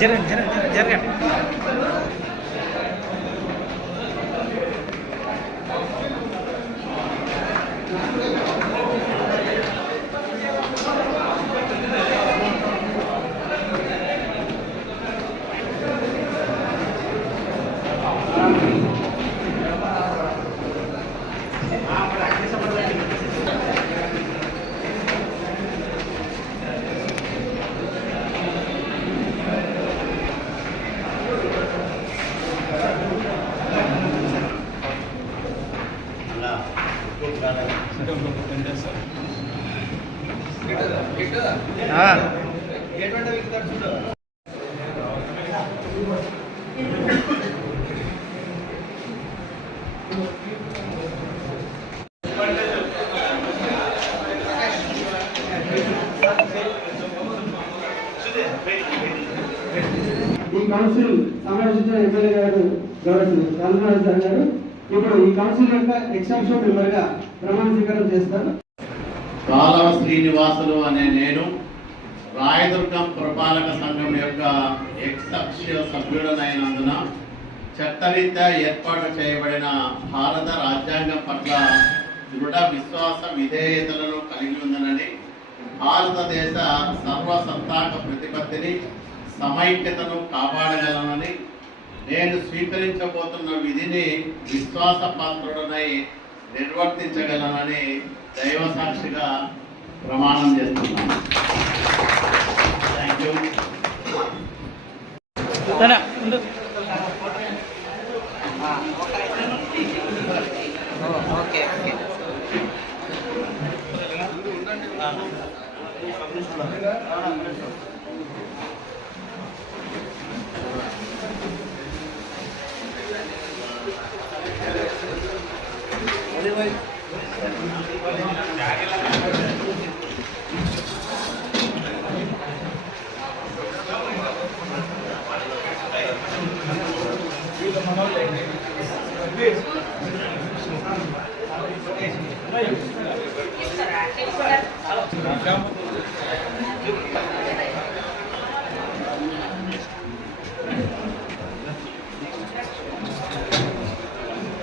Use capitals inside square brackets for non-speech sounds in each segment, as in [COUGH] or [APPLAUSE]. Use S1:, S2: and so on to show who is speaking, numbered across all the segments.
S1: జరగండి జరగండి జరగండి ఆ,
S2: ఈ కౌన్సిల్ సమావేశించిన ఎమ్మెల్యే గారు గౌరవ సార్ గారు. ఇప్పుడు ఈ కౌన్సిల్ యొక్క ఎగ్జామ్షన్ మెంబర్గా ప్రమాణ స్వీకారం చేస్తారు.
S3: కాలవ శ్రీనివాసులు అనే నేను రాయదుర్గం పురపాలక సంఘం యొక్క ఎక్సక్ష సభ్యుడనైనందున చట్టరీత్యా ఏర్పాటు చేయబడిన భారత రాజ్యాంగం పట్ల దృఢ విశ్వాస విధేయతలను కలిగి ఉందనని భారతదేశ సర్వసత్తాక ప్రతిపత్తిని సమైక్యతను కాపాడగలనని నేను స్వీకరించబోతున్న విధిని విశ్వాసపాత్రుడనై నిర్వర్తించగలనని దైవ సాక్షిగా ప్రమాణం చేస్తున్నాను.
S1: Thank you.
S4: Okay okay.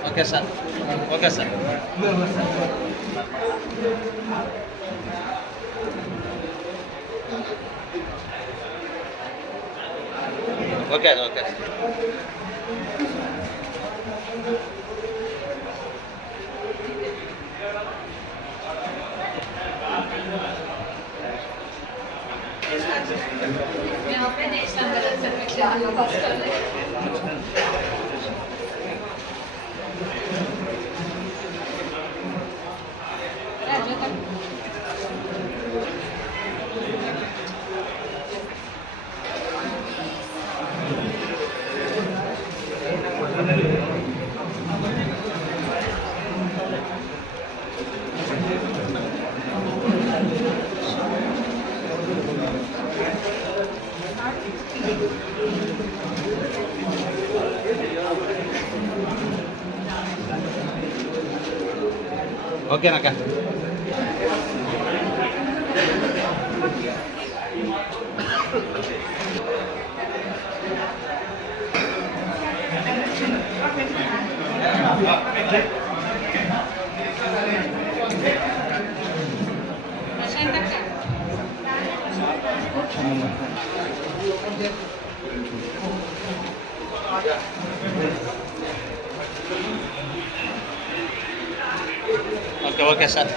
S4: Okay sir okay sir. Okay okay.
S5: మేము అప్పుడే చేసినాం కదా సార్ సమీక్ష ఫస్ట్
S4: ఓకేనక్క
S5: ప్రశాంత్ అక్క
S4: ఓకే ఓకే సార్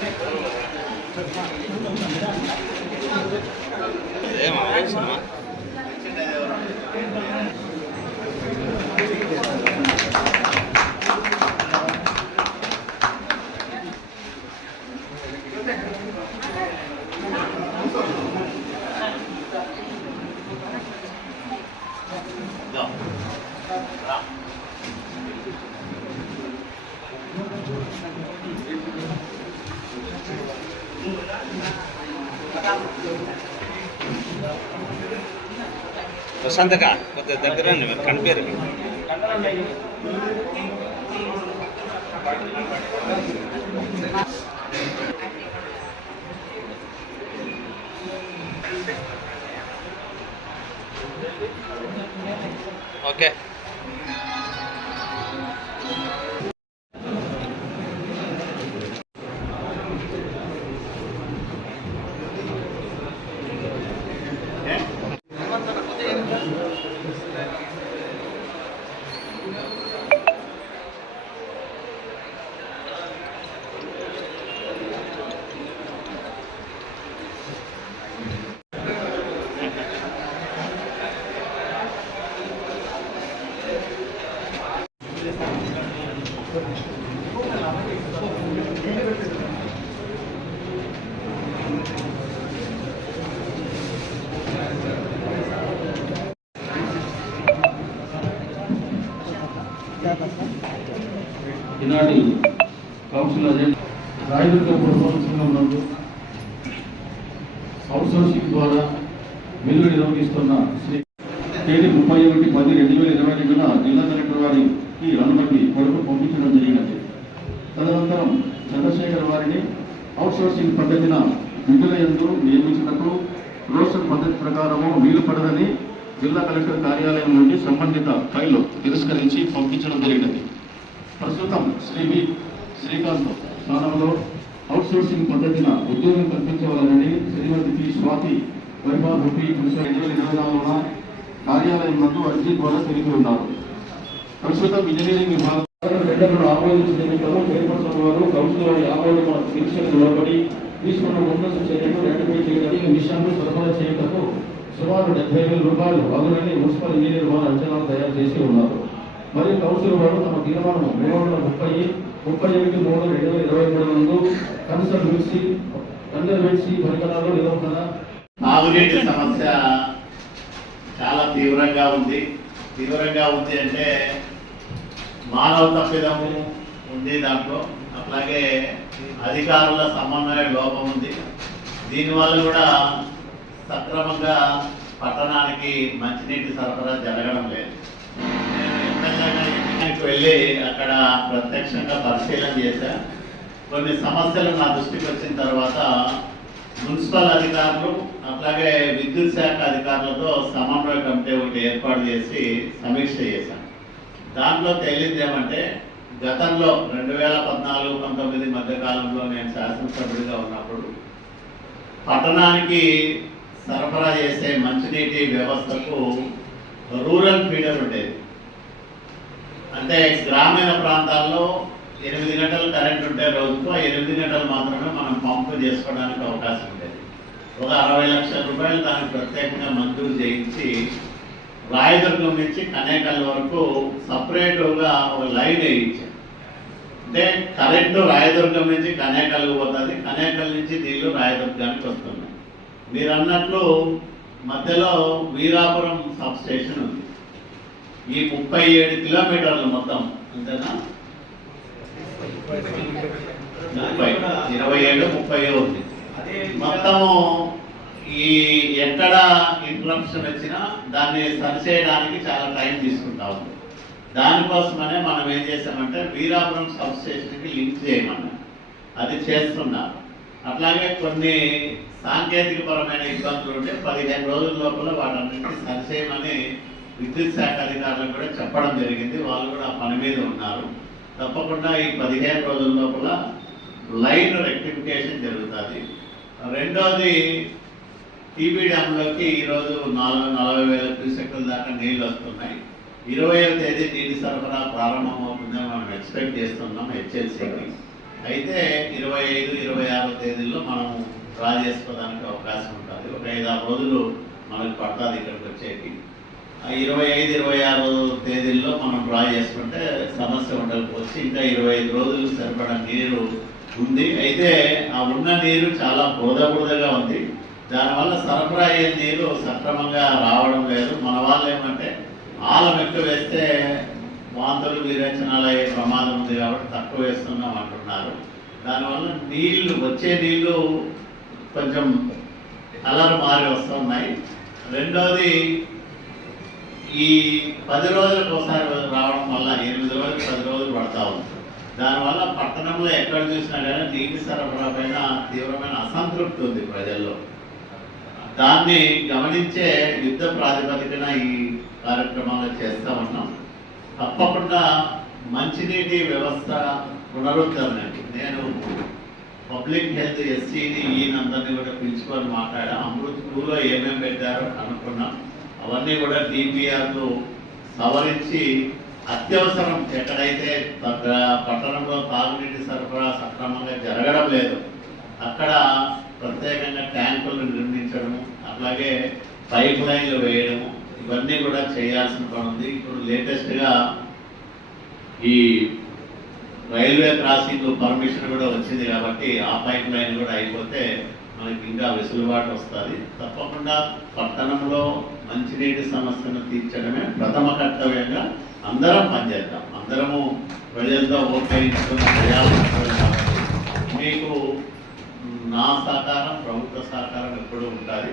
S4: ఏమా సినిమా ప్రశాంతగా కొద్దిగా దగ్గర రండి మీరు కనిపించరు మీకు. ఓకే
S6: ఈనాటి కౌన్సిల్ అజెండా రాయదుర్గ పురపాలక సంఘం నందు అవుట్సోర్సింగ్ ద్వారా విధులు నిర్వహిస్తున్న శ్రీ తేదీ ముప్పై ఒకటి పది రెండు వేల ఇరవై రెండున జిల్లా కలెక్టర్ వారికి అనుమతి కొరకు పంపించడం జరిగినది తదనంతరం చంద్రశేఖర్ వారిని అవుట్సోర్సింగ్ పద్ధతిన విధుల యందు నియమించినప్పుడు రోస్టర్ పద్ధతి ప్రకారము వీలు పడదని జిల్లా కలెక్టర్ కార్యాలయం నుండి సంబంధిత ఫైల్ తిరస్కరించి పంపించడం జరిగినది. ప్రస్తుతం శ్రీ వి శ్రీకాంత్ స్థానంలో అవుట్సోర్సింగ్ పద్ధతిన ఉద్యోగం కల్పించవాలని శ్రీమతికి స్వాతి వైభవ్ రూపీ రెండు వేల ఇరవై నాలుగున కార్యాలయం నందు అర్జీ ద్వారా తెలిపి ఉన్నారు. ప్రస్తుతం ఇంజనీరింగ్ విభాగం రెండవ ఆమోదించిన ఎన్నికలు చైర్పర్సన్ వారు కౌన్సిల్ వారి ఆమోదం శిక్షణకు లోబడి తీసుకున్న ఉన్నత చర్యలు రెట్టిఫై చేయడానికి ఈ సరఫరా చేయటకు సుమారు డెబ్బై వేల రూపాయలు అదునని మున్సిపల్ ఇంజనీర్ వారు అంచనాలు తయారు చేసి ఉన్నారు. మరియు కౌన్సిల్ వారు తమ తీర్మానం మూడు వందల ముప్పై ముప్పై ఒకటి మూడు రెండు వేల ఇరవై మూడు నందు కన్సర్వెన్సీ కన్సర్వెన్సీ పరికరాలు నిర్వహణ
S3: తాగునీటి సమస్య చాలా తీవ్రంగా ఉంది. తీవ్రంగా ఉంది అంటే మానవ తప్పిదము ఉంది దాంట్లో. అట్లాగే అధికారుల సమన్వయ లోపం ఉంది. దీనివల్ల కూడా సక్రమంగా పట్టణానికి మంచినీటి సరఫరా జరగడం లేదు. నేను వెళ్ళి అక్కడ ప్రత్యక్షంగా పరిశీలన చేశా. కొన్ని సమస్యలు నా దృష్టికి వచ్చిన తర్వాత మున్సిపల్ అధికారులు అట్లాగే విద్యుత్ శాఖ అధికారులతో సమన్వయ కమిటీ ఒకటి ఏర్పాటు చేసి సమీక్ష చేశాం దాంట్లో తేలింది ఏమంటే గతంలో రెండు వేల పద్నాలుగు పంతొమ్మిది మధ్యకాలంలో నేను శాసనసభ్యుడిగా ఉన్నప్పుడు పట్టణానికి సరఫరా చేసే మంచినీటి వ్యవస్థకు రూరల్ ఫీడర్ ఉండేది. అంటే గ్రామీణ ప్రాంతాల్లో ఎనిమిది గంటలు కరెంట్ ఉంటే రోజుకు ఆ ఎనిమిది గంటలు మాత్రమే మనం పంపు చేసుకోవడానికి అవకాశం ఉండేది. ఒక అరవై లక్షల రూపాయలు దానికి ప్రత్యేకంగా మంజూరు చేయించి రాయదుర్గం నుంచి కనేకల్ వరకు సపరేటుగా ఒక లైన్ వేయించాం. అంటే కరెంటు రాయదుర్గం నుంచి కనేకల్కి పోతుంది. కనేకల్ నుంచి నీళ్ళు రాయదుర్గానికి వస్తున్నాయి మీరు అన్నట్లు మధ్యలో వీరాపురం సబ్ స్టేషన్ ఉంది. ఈ ముప్పై ఏడు కిలోమీటర్లు మొత్తం. అంతేనా? ముప్పై ఇరవై ఏడు ముప్పై ఉంది. మొత్తము ఈ ఎక్కడ ఇంటరప్షన్ వచ్చినా దాన్ని సరిచేయడానికి చాలా టైం తీసుకుంటా ఉంది. దానికోసమనే మనం ఏం చేసామంటే వీరాపురం సబ్ స్టేషన్కి లింక్ చేయమన్నాం. అది చేస్తున్నారు. అట్లాగే కొన్ని సాంకేతిక పరమైన ఇబ్బందులు ఉంటే పదిహేను రోజుల లోపల వాటన్నింటినీ సరిచేయమని విద్యుత్ శాఖ అధికారులకు కూడా చెప్పడం జరిగింది. వాళ్ళు కూడా ఆ పని మీద ఉన్నారు. తప్పకుండా ఈ పదిహేను రోజుల లోపల లైన్ రెక్టిఫికేషన్ జరుగుతుంది. రెండోది టీబీ డ్యాంలోకి ఈరోజు నాలుగు నలభై వేల క్యూసెక్ల దాకా నీళ్ళు వస్తున్నాయి. ఇరవయో తేదీ నీటి సరఫరా ప్రారంభమవుతుందని మనం ఎక్స్పెక్ట్ చేస్తున్నాం హెచ్ఎల్సీకి. అయితే ఇరవై ఐదు ఇరవై ఆరో తేదీల్లో మనం డ్రా చేసుకోవడానికి అవకాశం ఉంటుంది. ఒక ఐదు ఆరు రోజులు మనకు పడుతుంది ఇక్కడికి వచ్చేకి. ఆ ఇరవై ఐదు ఇరవై ఆరు తేదీల్లో మనం డ్రా చేసుకుంటే సమస్య ఉండకపోవచ్చు. ఇంకా ఇరవై ఐదు రోజులు సరిపడా నీరు ఉంది. అయితే ఆ ఉన్న నీరు చాలా బురద బురదగా ఉంది. దానివల్ల సరఫరా అయ్యే నీరు సక్రమంగా రావడం లేదు. మన వాళ్ళు ఏమంటే ఆలం ఎక్కువ వేస్తే వాంతులు విరేచనాలు అయ్యే ప్రమాదం ఉంది కాబట్టి తక్కువ వేస్తున్నాం అంటున్నారు. దానివల్ల నీళ్ళు వచ్చే నీళ్ళు కొంచెం కలర్ మారి వస్తున్నాయి. రెండోది ఈ పది రోజులకు ఒకసారి రావడం వల్ల ఎనిమిది రోజులు పది రోజులు పడతా ఉంది. దానివల్ల పట్టణంలో ఎక్కడ చూసినా కానీ నీటి సరఫరా పైన తీవ్రమైన అసంతృప్తి ఉంది ప్రజల్లో. దాన్ని గమనించే యుద్ధ ప్రాతిపదికన ఈ కార్యక్రమాలు చేస్తూ ఉన్నాం. తప్పకుండా మంచినీటి వ్యవస్థ పునరుద్ధరణ నేను పబ్లిక్ హెల్త్ ఎస్సీని ఈయనందరినీ కూడా పిలుచుకొని మాట్లాడా. అమృత్ టూలో ఏమేమి పెట్టారో అనుకున్నాం అవన్నీ కూడా డిపిఆర్లు సవరించి అత్యవసరం ఎక్కడైతే పట్టణంలో తాగునీటి సరఫరా సక్రమంగా జరగడం లేదు అక్కడ ప్రత్యేకంగా ట్యాంకులు నిర్మించడము అలాగే పైప్ లైన్లు వేయడము ఇవన్నీ కూడా చేయాల్సిన పని ఉంది. ఇప్పుడు లేటెస్ట్గా ఈ రైల్వే క్రాసింగ్ పర్మిషన్ కూడా వచ్చింది కాబట్టి ఆ పైప్ లైన్ కూడా అయిపోతే మనకి ఇంకా వెసులుబాటు వస్తుంది. తప్పకుండా పట్టణంలో మంచినీటి సమస్యను తీర్చడమే ప్రథమ కర్తవ్యంగా అందరం పనిచేద్దాం. అందరము ప్రజలతో ఓటేయించుకుని ప్రజాప్రతినిధులు మీకు నా సహకారం ప్రభుత్వ సహకారం ఎప్పుడూ ఉంటుంది.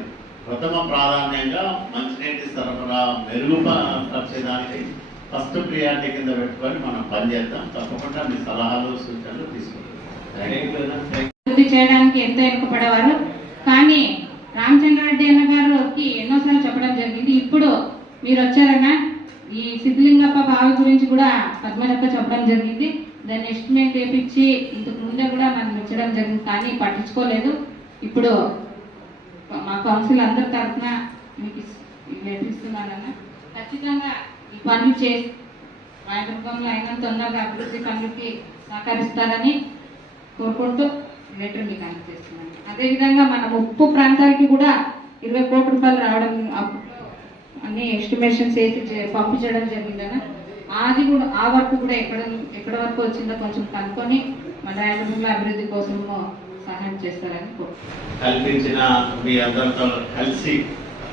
S3: ప్రథమ ప్రాధాన్యంగా మంచినీటి సరఫరా మెరుగుపరచేదానికి ఫస్ట్ ప్రియారిటీ కింద పెట్టుకొని మనం పనిచేద్దాం తప్పకుండా మీ సలహాలు సూచనలు తీసుకుంటాం.
S7: చేయడానికి ఎంతో వెనుకపడేవారు కానీ రామచంద్రారెడ్డి అన్న గారికి ఎన్నోసార్లు చెప్పడం జరిగింది. ఇప్పుడు మీరు వచ్చారన్నా ఈ సిద్ధలింగప్ప బావి గురించి కూడా పద్మజక్క చెప్పడం జరిగింది. దాన్ని ఎస్టిమేట్ వేపించి ఇంతకు ముందే కూడా మనం ఇచ్చడం జరిగింది కానీ పట్టించుకోలేదు. ఇప్పుడు మా కౌన్సిల్ అందరి తరఫున మీకు ఇస్- ఖచ్చితంగా ఈ పనులు చేసి రాయదుర్గంలో అయినంత తొందరగా అభివృద్ధి పనులకి సహకరిస్తారని కోరుకుంటూ లెటర్ మీకు అందజేస్తున్నాను. అదేవిధంగా మన ముప్పు ప్రాంతానికి కూడా ఇరవై కోట్ల రూపాయలు రావడం అన్ని ఎస్టిమేషన్స్ వేసి చే- పంపించడం జరిగిందన్న అది కూడా ఆ వర్క్ కూడా ఎక్కడ ఎక్కడ వరకు వచ్చిందో కొంచెం కనుక్కొని మన రాయలసీమలో అభివృద్ధి కోసము సహాయం చేస్తారని
S3: కల్పించిన మీ అందరితో కలిసి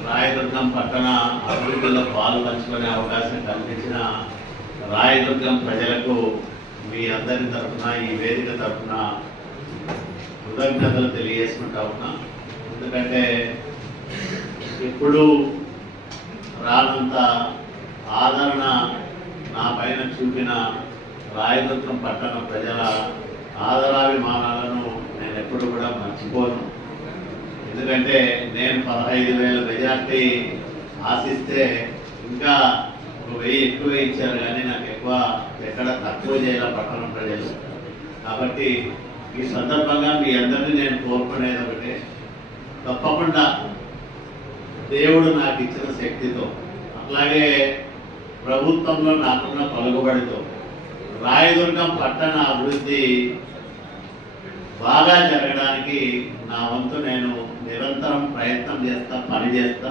S3: రాయదుర్గం పట్టణ అభివృద్ధిలో పాలు పంచుకునే అవకాశం కల్పించిన రాయదుర్గం ప్రజలకు మీ అందరి తరఫున ఈ వేదిక తరఫున కృతజ్ఞతలు తెలియజేసుకుంటా ఉన్నా. ఎందుకంటే ఇప్పుడు రానంత ఆదరణ నా పైన చూపిన రాయదుర్గం పట్టణ ప్రజల ఆదరాభిమానాలను నేను ఎప్పుడు కూడా మర్చిపోను. ఎందుకంటే నేను పదహైదు వేల మెజార్టీ ఆశిస్తే ఇంకా ఒక వెయ్యి ఎక్కువ ఇచ్చారు కానీ నాకు ఎక్కువ ఎక్కడ తక్కువ చేయాల పట్టణం ప్రజలు కాబట్టి ఈ సందర్భంగా మీ అందరినీ నేను కోరుకునేది ఒకటే తప్పకుండా దేవుడు నాకు ఇచ్చిన శక్తితో అట్లాగే ప్రభుత్వంలో నాకున్న పలుకుబడితో రాయదుర్గం పట్టణ అభివృద్ధి బాగా జరగడానికి నా వంతు నేను నిరంతరం ప్రయత్నం చేస్తా పని చేస్తా.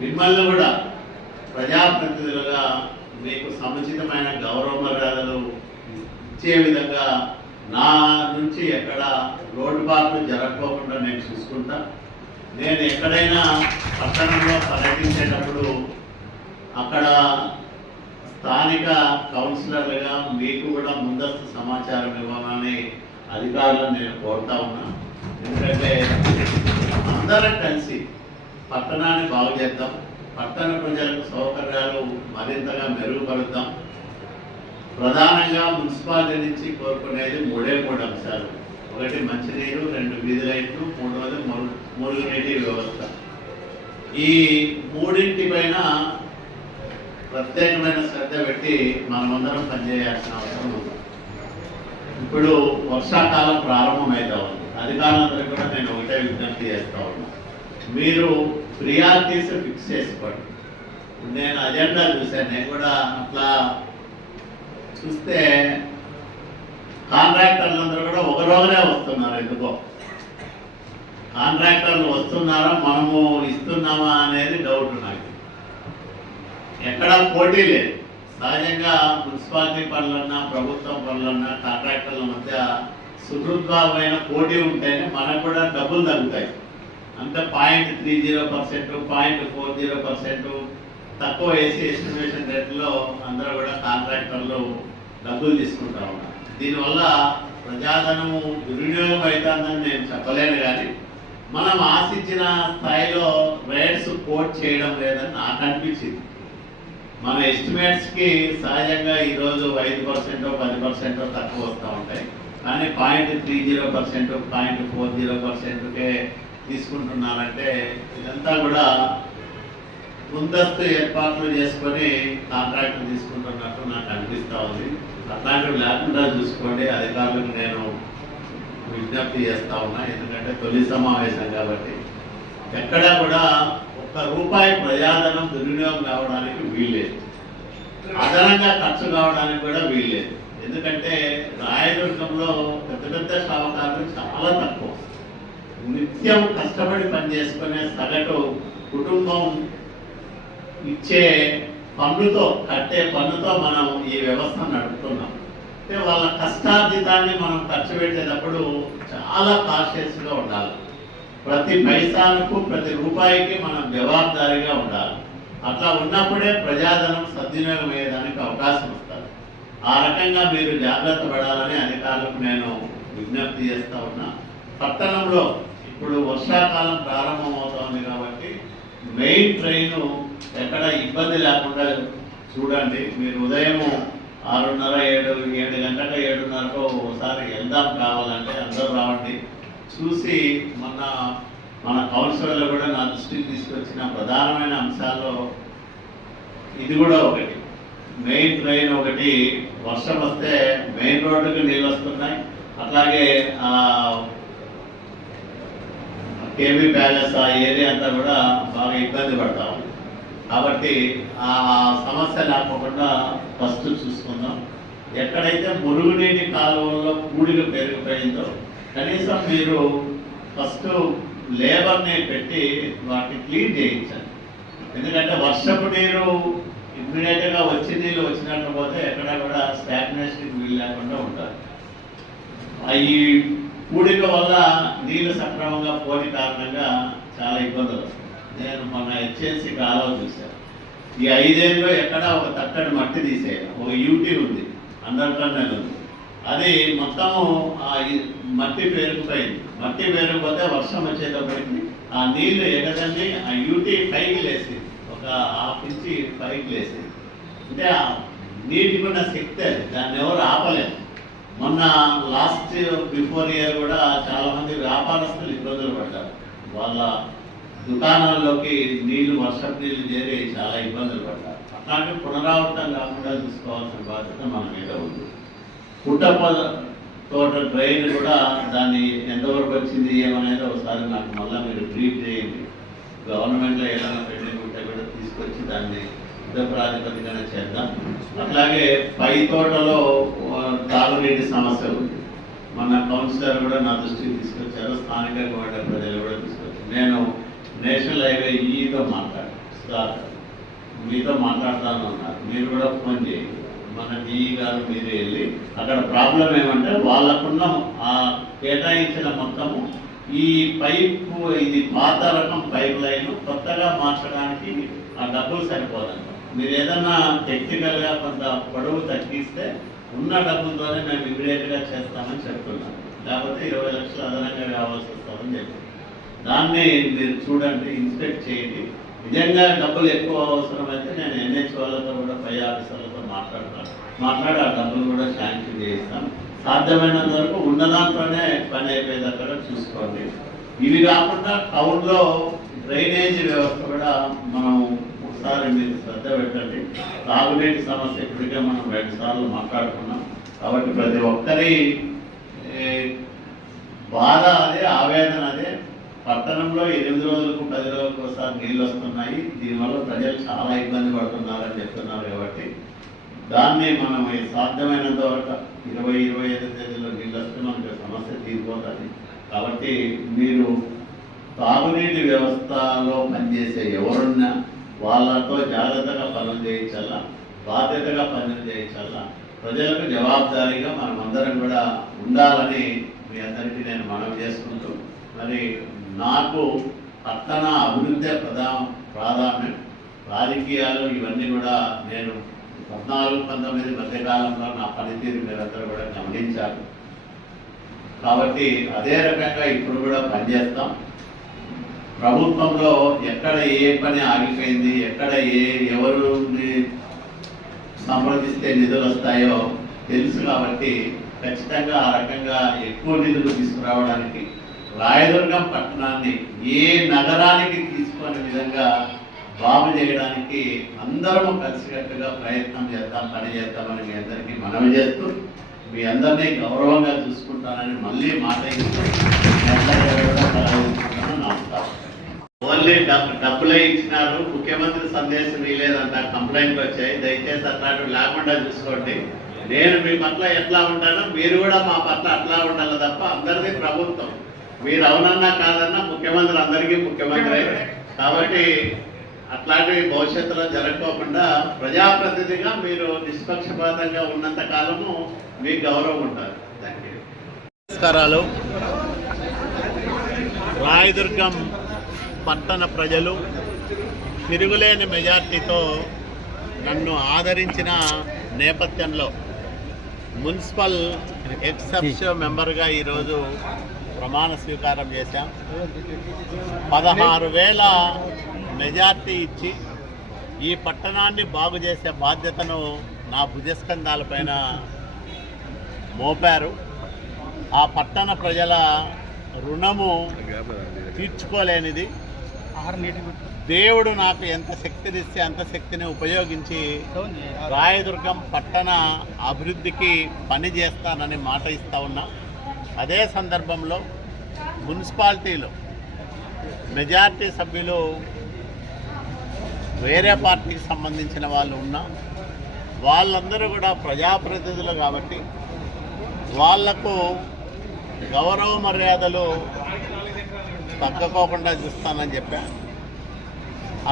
S3: మిమ్మల్ని కూడా ప్రజాప్రతినిధులుగా మీకు సముచితమైన గౌరవ మర్యాదలు ఇచ్చే విధంగా నా నుంచి ఎక్కడ లోటుపాట్లు జరగకోకుండా నేను చూసుకుంటా. నేను ఎక్కడైనా పట్టణంలో పర్యటించేటప్పుడు అక్కడ స్థానిక కౌన్సిలర్లుగా మీకు కూడా ముందస్తు సమాచారం ఇవ్వాలని అధికారులను నేను కోరుతా ఉన్నా. ఎందుకంటే అందరం కలిసి పట్టణాన్ని బాగు చేద్దాం. పట్టణ ప్రజలకు సౌకర్యాలు మరింతగా మెరుగుపరుద్దాం. ప్రధానంగా మున్సిపాలిటీ నుంచి కోరుకునేది మూడే మూడు అంశాలు. ఒకటి మంచినీరు రెండు వీధి లైట్లు మూడవది మురు మురుగునీటి వ్యవస్థ. ఈ మూడింటి పైన ప్రత్యేకమైన శ్రద్ధ పెట్టి మనమందరం పనిచేయాల్సిన అవసరం ఉంది. ఇప్పుడు వర్షాకాలం ప్రారంభమైతా ఉంది అధికారులందరూ కూడా నేను ఒకటే విజ్ఞప్తి చేస్తా ఉన్నా. మీరు ప్రియారిటీస్ ఫిక్స్ చేసుకోండి. నేను అజెండా చూశాను. నేను కూడా అట్లా చూస్తే కాంట్రాక్టర్లందరూ కూడా ఒకరోజునే వస్తున్నారు ఎందుకో. కాంట్రాక్టర్లు వస్తున్నారా మనము ఇస్తున్నామా అనేది డౌట్ నాకు. ఎక్కడ పోటీ లేదు. సహజంగా మున్సిపాలిటీ పనులన్నా ప్రభుత్వం పనులన్నా కాంట్రాక్టర్ల మధ్య సుహృద్భావమైన పోటీ ఉంటేనే మనకు కూడా డబ్బులు తగ్గుతాయి అంటే point three zero percent point four zero percent తక్కువ వేసి ఎస్టిమేషన్ రేట్లో అందరూ కూడా కాంట్రాక్టర్లు డబ్బులు తీసుకుంటా ఉన్నారు. దీనివల్ల ప్రజాధనము దుర్వినియోగం అవుతుందని నేను చెప్పలేను కానీ మనం ఆశించిన స్థాయిలో రేట్స్ కోట్ చేయడం లేదని నాకు అనిపించింది. మన ఎస్టిమేట్స్కి సహజంగా ఈరోజు ఐదు పర్సెంట్ పది పర్సెంట్ తక్కువ వస్తూ ఉంటాయి. కానీ point three zero percent point four zero పర్సెంట్కే తీసుకుంటున్నారంటే ఇదంతా కూడా ముందస్తు ఏర్పాట్లు చేసుకొని కాంట్రాక్ట్ తీసుకుంటున్నట్టు నాకు అనిపిస్తూ ఉంది. అట్లాంటివి లేకుండా చూసుకోండి. అధికారులకు నేను విజ్ఞప్తి చేస్తా ఉన్నా. ఎందుకంటే తొలి సమావేశం కాబట్టి ఎక్కడా కూడా ఒక్క రూపాయి ప్రజాధనం దుర్వినియోగం కావడానికి వీల్లేదు. అదనంగా ఖర్చు కావడానికి కూడా వీల్లేదు. ఎందుకంటే రాయదుర్గంలో పెద్ద పెద్ద షావకారులు చాలా తక్కువ. నిత్యం కష్టపడి పనిచేసుకునే సగటు కుటుంబం ఇచ్చే పన్నుతో కట్టే పన్నుతో మనం ఈ వ్యవస్థను నడుపుతున్నాం. అంటే వాళ్ళ కష్టార్జితాన్ని మనం ఖర్చు పెట్టేటప్పుడు చాలా కాషియస్గా ఉండాలి. ప్రతి పైసాలకు ప్రతి రూపాయికి మనం జవాబుదారీగా ఉండాలి. అట్లా ఉన్నప్పుడే ప్రజాధనం సద్వినియోగం అయ్యేదానికి అవకాశం వస్తుంది. ఆ రకంగా మీరు జాగ్రత్త పడాలని అధికారులకు నేను విజ్ఞప్తి చేస్తూ ఉన్నా. పట్టణంలో ఇప్పుడు వర్షాకాలం ప్రారంభం అవుతోంది కాబట్టి మెయిన్ ట్రైన్ ఎక్కడ ఇబ్బంది లేకుండా చూడండి. మీరు ఉదయం ఆరున్నర ఏడు ఏడు గంటల ఏడున్నరకు ఒకసారి వెళ్దాం కావాలంటే అందరూ రావండి. చూసి మొన్న మన కౌన్సిలర్లు కూడా నా దృష్టికి తీసుకొచ్చిన ప్రధానమైన అంశాల్లో ఇది కూడా ఒకటి. మెయిన్ ట్రైన్ ఒకటి. వర్షం వస్తే మెయిన్ రోడ్డుకి నీళ్ళు వస్తున్నాయి. అట్లాగే ఆ కేబీ ప్యాలెస్ ఆ ఏరియా అంతా కూడా బాగా ఇబ్బంది పడతా ఉంది. కాబట్టి ఆ సమస్య లేకుండా ఫస్ట్ చూసుకుందాం. ఎక్కడైతే మురుగునీటి కాలువల్లో కూడిక పెరిగిపోయిందో కనీసం మీరు ఫస్ట్ లేబర్ని పెట్టి వాటిని క్లీన్ చేయించాలి. ఎందుకంటే వర్షపు నీరు ఇమ్మీడియట్గా వచ్చి నీళ్ళు వచ్చినట్టు పోతే ఎక్కడ కూడా స్టాగ్నేషన్ వీలు లేకుండా ఉంటారు ఆ ఈ కూడిక వల్ల నీళ్ళు సక్రమంగా పోని కారణంగా చాలా ఇబ్బందులు వస్తాయి. నేను మొన్న హెచ్ఎన్సీ కాలువ చూశాను. ఈ ఐదేళ్ళలో ఎక్కడ ఒక తట్టడి మట్టి తీసేయాలి. ఒక యూటీ ఉంది. అండర్ టన్నెల్ ఉంది. అది మొత్తము ఆ మట్టి పేరుకుపోయింది. మట్టి పేరుకుపోతే వర్షం వచ్చేటప్పటికి ఆ నీళ్ళు ఎగదండి ఆ యూటీ పైకి లేసి ఒక హాఫ్ ఇంచి పైకి లేసి అంటే ఆ నీటికి ఉన్న శక్తి అది. దాన్ని ఎవరు ఆపలేము మొన్న లాస్ట్ బిఫోర్ ఇయర్ కూడా చాలామంది వ్యాపారస్తులు ఇబ్బందులు పడ్డారు. వాళ్ళ దుకాణాల్లోకి నీళ్ళు వర్షపు నీళ్ళు చేరి చాలా ఇబ్బందులు పడ్డారు. అట్లాంటి పునరావృతం కాకుండా చూసుకోవాల్సిన బాధ్యత మన మీద ఉంది. పుట్టపద తోట ట్రైన్ కూడా దాన్ని ఎంతవరకు వచ్చింది ఏమనేది ఒకసారి నాకు మళ్ళీ మీరు బ్రీఫ్ చేయండి. గవర్నమెంట్లో ఏదైనా పెండింగ్ ఉంటే కూడా తీసుకొచ్చి దాన్ని యుద్ధ ప్రాతిపదికన చేద్దాం. అట్లాగే పై తోటలో తాగునీటి సమస్య ఉంది. మన కౌన్సిలర్ కూడా నా దృష్టికి తీసుకొచ్చారు. స్థానికంగా ఉండే ప్రజలు కూడా తీసుకొచ్చారు. నేను నేషనల్ హైవే ఈతో మాట్లాడాను సార్ మీతో మాట్లాడతాను అన్నారు. మీరు కూడా ఫోన్ చేయండి. మన డిఈ గారు మీరు వెళ్ళి అక్కడ ప్రాబ్లం ఏమంటే వాళ్ళకున్న ఆ కేటాయించిన మొత్తము ఈ పైపు ఇది పాత రకం పైప్ లైన్ కొత్తగా మార్చడానికి ఆ డబ్బులు సరిపోదంట. మీరు ఏదన్నా టెక్నికల్గా కొంత పొడవు తగ్గిస్తే ఉన్న డబ్బులతోనే మేము ఇమీడియట్గా చేస్తామని చెప్తున్నాం. లేకపోతే ఇరవై లక్షలు అదనంగా కావాల్సి వస్తామని చెప్పి దాన్ని మీరు చూడండి ఇన్స్పెక్ట్ చేయండి. నిజంగా డబ్బులు ఎక్కువ అవసరమైతే నేను ఎన్హెచ్ వాళ్ళతో కూడా పై ఆఫీసర్లతో మాట్లాడతాను మాట్లాడి ఆ డబ్బులు కూడా శాంక్షన్ చేయిస్తాం సాధ్యమైనంత వరకు ఉన్న దాంట్లోనే పని అయిపోయేదాకా చూసుకోండి. ఇవి కాకుండా టౌన్లో డ్రైనేజీ వ్యవస్థ కూడా మనం ఒకసారి మీరు శ్రద్ధ పెట్టండి. తాగునీటి సమస్య ఇప్పటికే మనం రెండు సార్లు మాట్లాడుకున్నాం. కాబట్టి ప్రతి ఒక్కరి బాధ అదే ఆవేదన అదే. పట్టణంలో ఎనిమిది రోజులకు పది రోజులకు ఒకసారి నీళ్ళు వస్తున్నాయి. దీనివల్ల ప్రజలు చాలా ఇబ్బంది పడుతున్నారని చెప్తున్నారు కాబట్టి దాన్ని మనం సాధ్యమైనంత వరకు ఇరవై ఇరవై ఐదు తేదీలో నీళ్ళు మనకి సమస్య తీరిపోతుంది. కాబట్టి మీరు తాగునీటి వ్యవస్థలో పనిచేసే ఎవరున్నా వాళ్ళతో జాగ్రత్తగా పనులు చేయించాలా? బాధ్యతగా పనులు చేయించాలా? ప్రజలకు జవాబుదారీగా మనం అందరం కూడా ఉండాలని మీ అందరికీ నేను మనవి చేసుకుంటూ మరి నాకు పట్టణ అభివృద్ధి ప్రధా ప్రాధాన్యం. రాజకీయాలు ఇవన్నీ కూడా నేను పద్నాలుగు పంతొమ్మిది మధ్యకాలంలో నా పనితీరు మీరందరూ కూడా గమనించారు కాబట్టి అదే రకంగా ఇప్పుడు కూడా పనిచేస్తాం. ప్రభుత్వంలో ఎక్కడ ఏ పని ఆగిపోయింది ఎక్కడ ఏ ఎవరు సంప్రదిస్తే నిధులు వస్తాయో తెలుసు కాబట్టి ఖచ్చితంగా ఆ రకంగా ఎక్కువ నిధులు తీసుకురావడానికి రాయదుర్గం పట్టణాన్ని ఏ నగరానికి తీసుకునే విధంగా బాగు చేయడానికి అందరం కలిసికట్టుగా ప్రయత్నం చేద్దాం పని చేద్దామని మీ అందరికీ మనవి చేస్తూ మీ అందరినీ గౌరవంగా చూసుకుంటానని మళ్ళీ మాట. నమస్కారం. ఓన్లీ డబ్ డబ్బులే ఇచ్చినారు. ముఖ్యమంత్రి సందేశం ఇవ్వలేదంట కంప్లైంట్లు వచ్చాయి. దయచేసి అట్లాంటివి లేకుండా చూసుకోండి. నేను మీ పట్ల ఎట్లా ఉంటానో మీరు కూడా మా పట్ల అట్లా ఉండాలి తప్ప అందరిది ప్రభుత్వం. మీరు అవునన్నా కాదన్నా ముఖ్యమంత్రి అందరికీ ముఖ్యమంత్రి. [LAUGHS] కాబట్టి అట్లాంటివి భవిష్యత్తులో జరగకోకుండా ప్రజాప్రతినిధిగా మీరు నిష్పక్షపాతంగా ఉన్నంత కాలము మీ గౌరవం ఉంటారు. నమస్కారాలు. రాయదుర్గం పట్టణ ప్రజలు తిరుగులేని మెజార్టీతో నన్ను ఆదరించిన నేపథ్యంలో మున్సిపల్ ఎక్సెప్షియో మెంబర్గా ఈరోజు ప్రమాణ స్వీకారం చేశాం. పదహారు వేల మెజార్టీ ఇచ్చి ఈ పట్టణాన్ని బాగు చేసే బాధ్యతను నా భుజస్కంధాలపైన మోపారు. ఆ పట్టణ ప్రజల రుణము తీర్చుకోలేనిది. దేవుడు నాకు ఎంత శక్తినిస్తే అంత శక్తిని ఉపయోగించి రాయదుర్గం పట్టణ అభివృద్ధికి పని చేస్తానని మాట ఇస్తా ఉన్నా. అదే సందర్భంలో మున్సిపాలిటీలో మెజార్టీ సభ్యులు వేరే పార్టీకి సంబంధించిన వాళ్ళు ఉన్నా వాళ్ళందరూ కూడా ప్రజాప్రతినిధులు కాబట్టి వాళ్ళకు గౌరవ మర్యాదలు తగ్గకోకుండా చూస్తానని చెప్పా.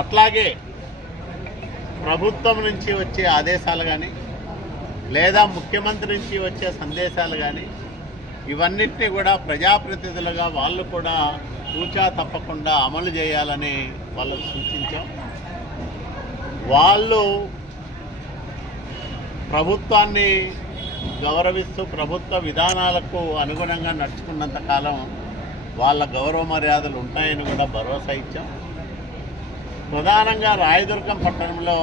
S3: అట్లాగే ప్రభుత్వం నుంచి వచ్చే ఆదేశాలు కానీ లేదా ముఖ్యమంత్రి నుంచి వచ్చే సందేశాలు కానీ ఇవన్నిటిని కూడా ప్రజాప్రతినిధులుగా వాళ్ళు కూడా కూచా తప్పకుండా అమలు చేయాలని వాళ్ళకు సూచించాం. వాళ్ళు ప్రభుత్వాన్ని గౌరవిస్తూ ప్రభుత్వ విధానాలకు అనుగుణంగా నడుచుకున్నంత కాలం వాళ్ళ గౌరవ మర్యాదలు ఉంటాయని కూడా భరోసా ఇచ్చాం. ప్రధానంగా రాయదుర్గం పట్టణంలో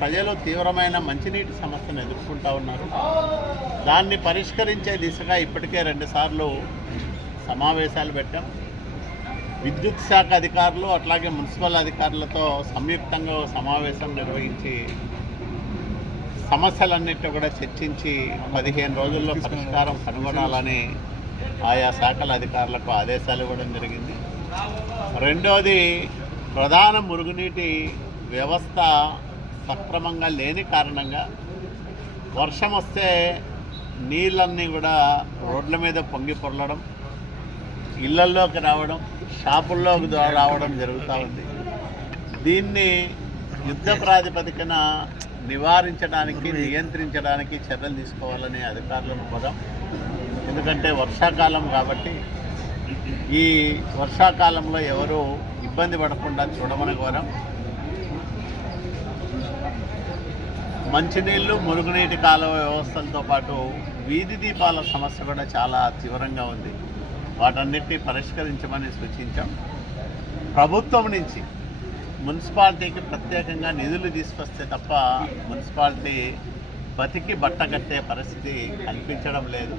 S3: ప్రజలు తీవ్రమైన మంచినీటి సమస్యను ఎదుర్కొంటూ ఉన్నారు. దాన్ని పరిష్కరించే దిశగా ఇప్పటికే రెండుసార్లు సమావేశాలు పెట్టాం. విద్యుత్ శాఖ అధికారులు అట్లాగే మున్సిపల్ అధికారులతో సంయుక్తంగా సమావేశం నిర్వహించి సమస్యలన్నిటి కూడా చర్చించి పదిహేను రోజుల్లో పరిష్కారం కనుగొనాలని ఆయా శాఖల అధికారులకు ఆదేశాలు ఇవ్వడం జరిగింది. రెండోది ప్రధాన మురుగునీటి వ్యవస్థ సక్రమంగా లేని కారణంగా వర్షం వస్తే నీళ్ళన్నీ కూడా రోడ్ల మీద పొంగి పొరలడం ఇళ్ళల్లోకి రావడం షాపుల్లోకి రావడం జరుగుతూ ఉంది దీన్ని యుద్ధ ప్రాతిపదికన నివారించడానికి నియంత్రించడానికి చర్యలు తీసుకోవాలని అధికారులను పదం ఎందుకంటే వర్షాకాలం కాబట్టి ఈ వర్షాకాలంలో ఎవరు ఇబ్బంది పడకుండా చూడమని కోరం. మంచినీళ్ళు మురుగునీటి కాలువ వ్యవస్థలతో పాటు వీధి దీపాల సమస్య కూడా చాలా తీవ్రంగా ఉంది. వాటన్నిటిని పరిష్కరించమని సూచించాం. ప్రభుత్వం నుంచి మున్సిపాలిటీకి ప్రత్యేకంగా నిధులు తీసుకొస్తే తప్ప మున్సిపాలిటీ బతికి బట్ట కట్టే పరిస్థితి కల్పించడం లేదు.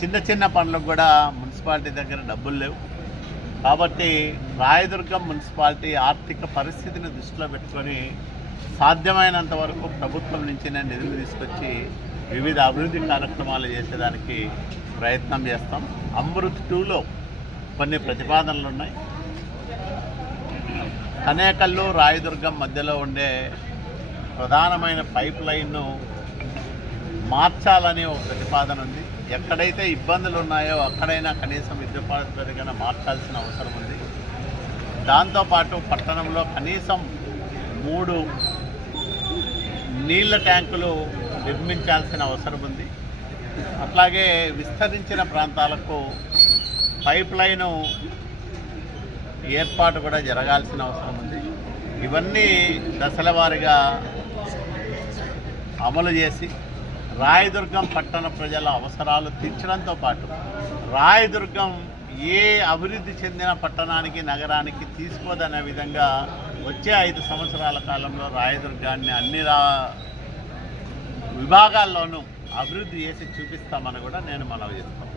S3: చిన్న చిన్న పనులకు కూడా మున్సిపాలిటీ దగ్గర డబ్బులు లేవు. కాబట్టి రాయదుర్గం మున్సిపాలిటీ ఆర్థిక పరిస్థితిని దృష్టిలో పెట్టుకొని సాధ్యమైనంత వరకు ప్రభుత్వం నుంచి నేను నిధులు తీసుకొచ్చి వివిధ అభివృద్ధి కార్యక్రమాలు చేసేదానికి ప్రయత్నం చేస్తాం. అమృత్ టూలో కొన్ని ప్రతిపాదనలు ఉన్నాయి. కనేకల్లు రాయదుర్గం మధ్యలో ఉండే ప్రధానమైన పైప్ లైన్ను మార్చాలని ఒక ప్రతిపాదన ఉంది. ఎక్కడైతే ఇబ్బందులు ఉన్నాయో అక్కడైనా కనీసం విద్యుత్ ప్రాతిపదికన మార్చాల్సిన అవసరం ఉంది. దాంతోపాటు పట్టణంలో కనీసం మూడు నీళ్ళ ట్యాంకులు నిర్మించాల్సిన అవసరం ఉంది. అట్లాగే విస్తరించిన ప్రాంతాలకు పైప్ లైను ఏర్పాటు కూడా జరగాల్సిన అవసరం ఉంది. ఇవన్నీ దశల వారీగా అమలు చేసి రాయదుర్గం పట్టణ ప్రజల అవసరాలు తీర్చడంతో పాటు రాయదుర్గం ఏ అభివృద్ధి చెందిన పట్టణానికి నగరానికి తీసుకోదనే విధంగా వచ్చే ఐదు సంవత్సరాల కాలంలో రాయదుర్గాన్ని అన్ని రా విభాగాల్లోనూ అభివృద్ధి చేసి చూపిస్తామని కూడా నేను మనవి చేస్తాను.